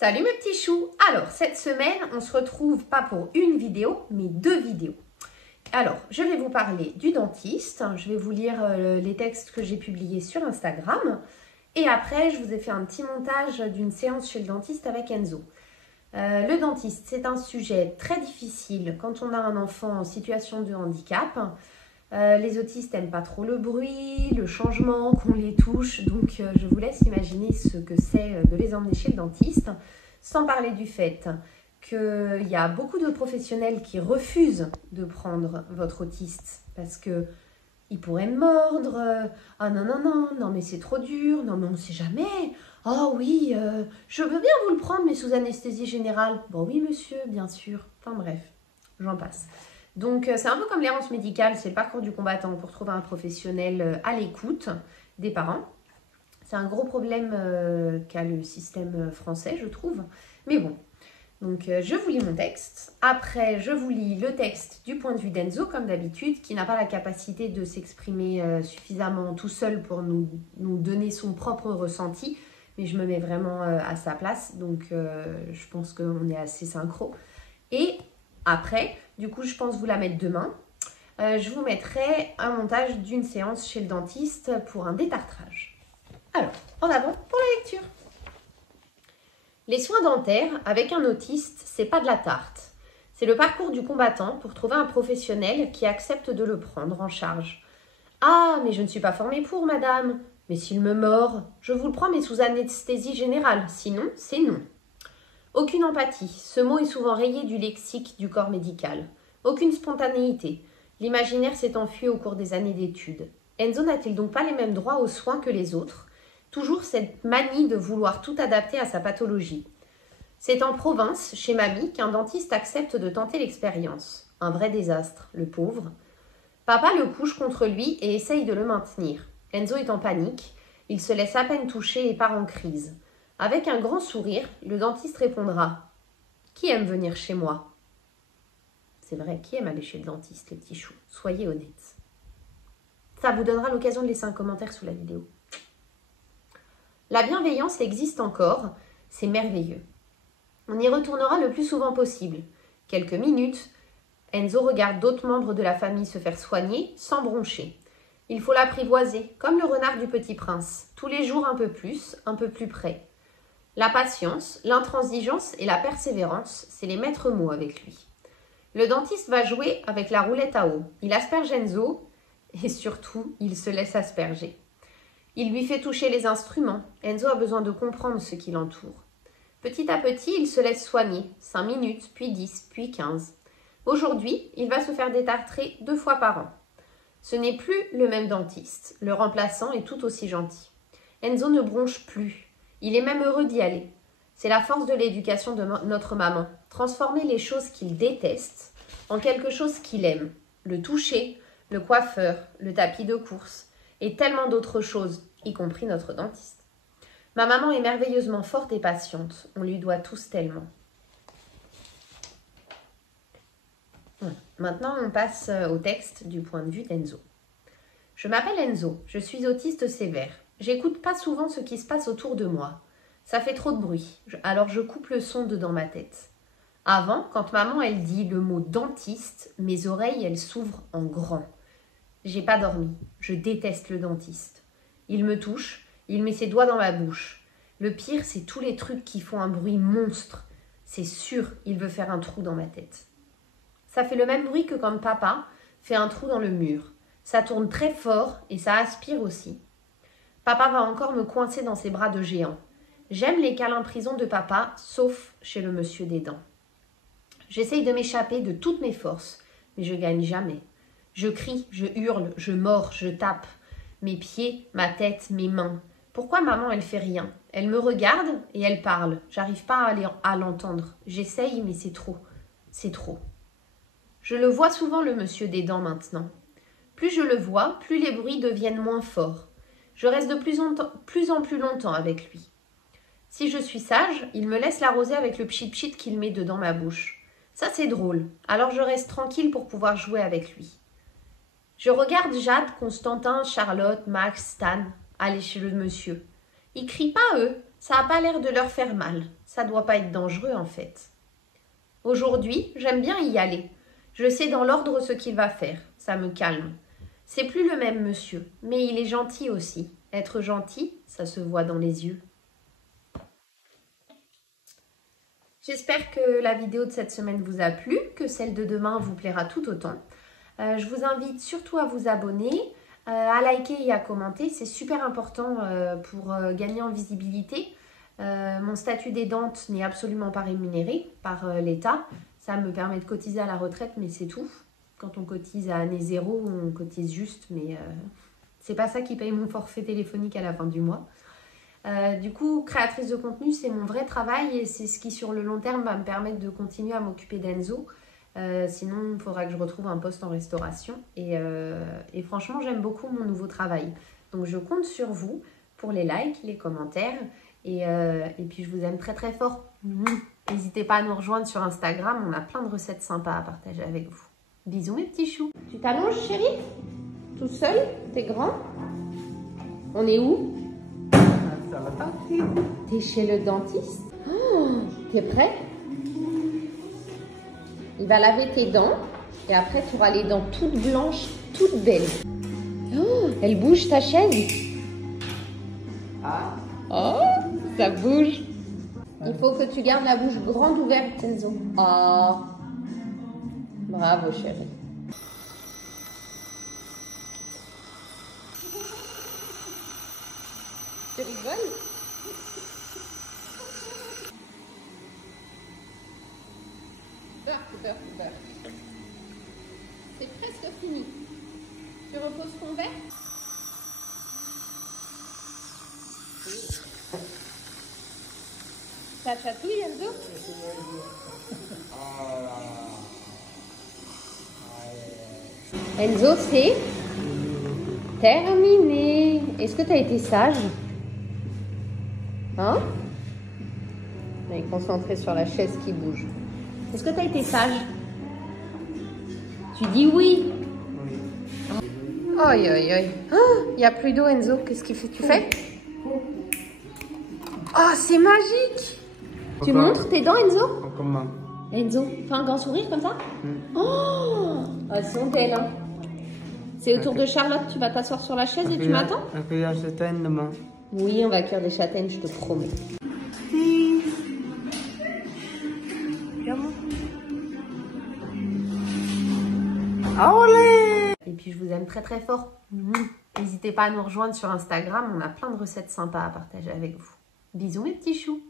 Salut mes petits choux! Alors, cette semaine, on se retrouve pas pour une vidéo, mais deux vidéos. Alors, je vais vous parler du dentiste, je vais vous lire les textes que j'ai publiés sur Instagram. Et après, je vous ai fait un petit montage d'une séance chez le dentiste avec Enzo. Le dentiste, c'est un sujet très difficile quand on a un enfant en situation de handicap. Les autistes n'aiment pas trop le bruit, le changement, qu'on les touche. Donc, je vous laisse imaginer ce que c'est de les emmener chez le dentiste. Sans parler du fait qu'il y a beaucoup de professionnels qui refusent de prendre votre autiste parce qu'il pourrait me mordre. Ah non, non, non, non, mais c'est trop dur. Non, mais on ne sait jamais. Ah oui, je veux bien vous le prendre, mais sous anesthésie générale. Bon, oui, monsieur, bien sûr. Enfin bref, j'en passe. Donc, c'est un peu comme l'errance médicale, c'est le parcours du combattant pour trouver un professionnel à l'écoute des parents. C'est un gros problème qu'a le système français, je trouve. Mais bon, donc je vous lis mon texte. Après, je vous lis le texte du point de vue d'Enzo, comme d'habitude, qui n'a pas la capacité de s'exprimer suffisamment tout seul pour nous donner son propre ressenti. Mais je me mets vraiment à sa place, donc je pense qu'on est assez synchro. Et après, du coup, je pense vous la mettre demain. Je vous mettrai un montage d'une séance chez le dentiste pour un détartrage. Alors, en avant pour la lecture. Les soins dentaires avec un autiste, c'est pas de la tarte. C'est le parcours du combattant pour trouver un professionnel qui accepte de le prendre en charge. Ah, mais je ne suis pas formée pour, madame. Mais s'il me mord, je vous le prends, mais sous anesthésie générale. Sinon, c'est non. Aucune empathie. Ce mot est souvent rayé du lexique du corps médical. Aucune spontanéité. L'imaginaire s'est enfui au cours des années d'études. Enzo n'a-t-il donc pas les mêmes droits aux soins que les autres ? Toujours cette manie de vouloir tout adapter à sa pathologie. C'est en province, chez mamie, qu'un dentiste accepte de tenter l'expérience. Un vrai désastre, le pauvre. Papa le couche contre lui et essaye de le maintenir. Enzo est en panique, il se laisse à peine toucher et part en crise. Avec un grand sourire, le dentiste répondra « Qui aime venir chez moi ?» C'est vrai, qui aime aller chez le dentiste, les petits choux? Soyez honnêtes. Ça vous donnera l'occasion de laisser un commentaire sous la vidéo. La bienveillance existe encore, c'est merveilleux. On y retournera le plus souvent possible. Quelques minutes, Enzo regarde d'autres membres de la famille se faire soigner sans broncher. Il faut l'apprivoiser, comme le renard du Petit Prince, tous les jours un peu plus près. La patience, l'intransigeance et la persévérance, c'est les maîtres mots avec lui. Le dentiste va jouer avec la roulette à eau. Il asperge Enzo et surtout, il se laisse asperger. Il lui fait toucher les instruments. Enzo a besoin de comprendre ce qui l'entoure. Petit à petit, il se laisse soigner. 5 minutes, puis 10, puis 15. Aujourd'hui, il va se faire détartrer 2 fois par an. Ce n'est plus le même dentiste. Le remplaçant est tout aussi gentil. Enzo ne bronche plus. Il est même heureux d'y aller. C'est la force de l'éducation de notre maman. Transformer les choses qu'il déteste en quelque chose qu'il aime. Le toucher, le coiffeur, le tapis de course et tellement d'autres choses, y compris notre dentiste. Ma maman est merveilleusement forte et patiente. On lui doit tous tellement. Maintenant, on passe au texte du point de vue d'Enzo. Je m'appelle Enzo, je suis autiste sévère. J'écoute pas souvent ce qui se passe autour de moi. Ça fait trop de bruit, alors je coupe le son de dans ma tête. Avant, quand maman elle dit le mot dentiste, mes oreilles elles s'ouvrent en grand. J'ai pas dormi, je déteste le dentiste. Il me touche, il met ses doigts dans ma bouche. Le pire, c'est tous les trucs qui font un bruit monstre. C'est sûr, il veut faire un trou dans ma tête. Ça fait le même bruit que quand papa fait un trou dans le mur. Ça tourne très fort et ça aspire aussi. Papa va encore me coincer dans ses bras de géant. J'aime les câlins prison de papa, sauf chez le monsieur des dents. J'essaye de m'échapper de toutes mes forces, mais je gagne jamais. Je crie, je hurle, je mords, je tape. Mes pieds, ma tête, mes mains. Pourquoi maman, elle fait rien? Elle me regarde et elle parle. J'arrive pas à l'entendre. J'essaye, mais c'est trop. C'est trop. Je le vois souvent, le monsieur des dents, maintenant. Plus je le vois, plus les bruits deviennent moins forts. Je reste de plus en plus longtemps avec lui. Si je suis sage, il me laisse l'arroser avec le pchit-pchit qu'il met dedans ma bouche. Ça, c'est drôle. Alors je reste tranquille pour pouvoir jouer avec lui. Je regarde Jade, Constantin, Charlotte, Max, Stan aller chez le monsieur. Ils crient pas, eux. ça n'a pas l'air de leur faire mal. Ça doit pas être dangereux en fait. Aujourd'hui, j'aime bien y aller. Je sais dans l'ordre ce qu'il va faire. Ça me calme. C'est plus le même monsieur, mais il est gentil aussi. Être gentil, ça se voit dans les yeux. J'espère que la vidéo de cette semaine vous a plu, que celle de demain vous plaira tout autant. Je vous invite surtout à vous abonner, à liker et à commenter. C'est super important pour gagner en visibilité. Mon statut d'aidante n'est absolument pas rémunéré par l'État. Ça me permet de cotiser à la retraite, mais c'est tout. Quand on cotise à année zéro, on cotise juste, mais c'est pas ça qui paye mon forfait téléphonique à la fin du mois. Du coup, créatrice de contenu, c'est mon vrai travail et c'est ce qui, sur le long terme, va me permettre de continuer à m'occuper d'Enzo. Sinon, il faudra que je retrouve un poste en restauration. Et franchement, j'aime beaucoup mon nouveau travail. Donc, je compte sur vous pour les likes, les commentaires. Et puis, je vous aime très, très fort. N'hésitez pas à nous rejoindre sur Instagram. On a plein de recettes sympas à partager avec vous. Bisous, mes petits choux. Tu t'allonges, chérie? Tout seul? T'es grand? On est où? Ça va pas? T'es chez le dentiste? Oh, t'es prêt? Il va laver tes dents et après tu auras les dents toutes blanches, toutes belles. Oh, elle bouge ta chaise? Ah, Oh, ça bouge. Il faut que tu gardes la bouche grande ouverte, Enzo. Oh, bravo chérie. Tu rigoles? Beurre. C'est presque fini. Tu reposes ton verre? Ça chatouille, Enzo? Enzo, c'est terminé. Est-ce que tu as été sage? Hein? On est concentré sur la chaise qui bouge. Est-ce que tu as été sage? Tu dis oui. Aïe, aïe, aïe. Il n'y a plus d'eau, Enzo. Qu'est-ce que tu fais? Oh, c'est magique. Tu montres tes dents, Enzo? comment? Enzo, fais un grand sourire comme ça. Oh, elles sont belles, hein. C'est au tour de Charlotte. Tu vas t'asseoir sur la chaise et tu m'attends? Un peu de châtaigne demain. Oui, on va cuire des châtaignes, je te promets. Allez! Et puis, je vous aime très, très fort. N'hésitez pas à nous rejoindre sur Instagram. On a plein de recettes sympas à partager avec vous. Bisous, mes petits choux.